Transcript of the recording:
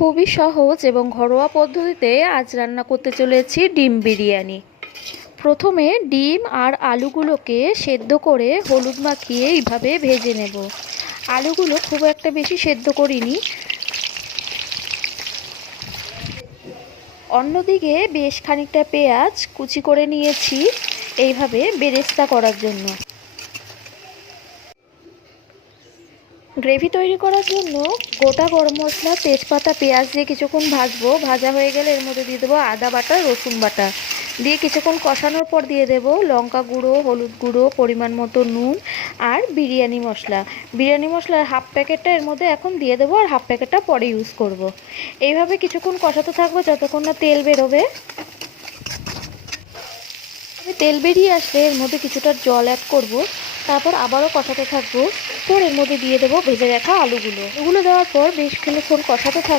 খুবই সহজ এবং ঘরোয়া পদ্ধতিতে আজ রান্না করতে চলেছি ডিম বিরিয়ানি। প্রথমে ডিম আর আলুগুলোকে সেদ্ধ করে হলুদ মাখিয়ে এইভাবে ভেজে নেব। আলুগুলো খুব একটা বেশি সেদ্ধ করিনি। অন্যদিকে বেশ খানিকটা পেঁয়াজ কুচি করে নিয়েছি এইভাবে বেরেস্তা করার জন্য। গ্রেভি তৈরি করার জন্য গোটা গরম মশলা, তেজপাতা, পেঁয়াজ দিয়ে কিছুক্ষণ ভাজবো। ভাজা হয়ে গেলে এর মধ্যে দিয়ে দেবো আদা বাটা, রসুন বাটা দিয়ে কিছুক্ষণ কষানোর পর দিয়ে দেবো লঙ্কা গুঁড়ো, হলুদ গুঁড়ো, পরিমাণ মতো নুন আর বিরিয়ানি মশলা। বিরিয়ানি মশলার হাফ প্যাকেটটা এর মধ্যে এখন দিয়ে দেবো আর হাফ প্যাকেটটা পরে ইউজ করব। এইভাবে কিছুক্ষণ কষাতে থাকবো যতক্ষণ না তেল বেরোবে। তেল বেরিয়ে আসলে এর মধ্যে কিছুটা জল অ্যাড করব, তারপর আবারও কষাতে থাকবো। পর এর মধ্যে দিয়ে দেবো ভেজে রাখা আলুগুলো। এগুলো দেওয়ার পর বেশ কিছুক্ষণ কষাতে থাকবো।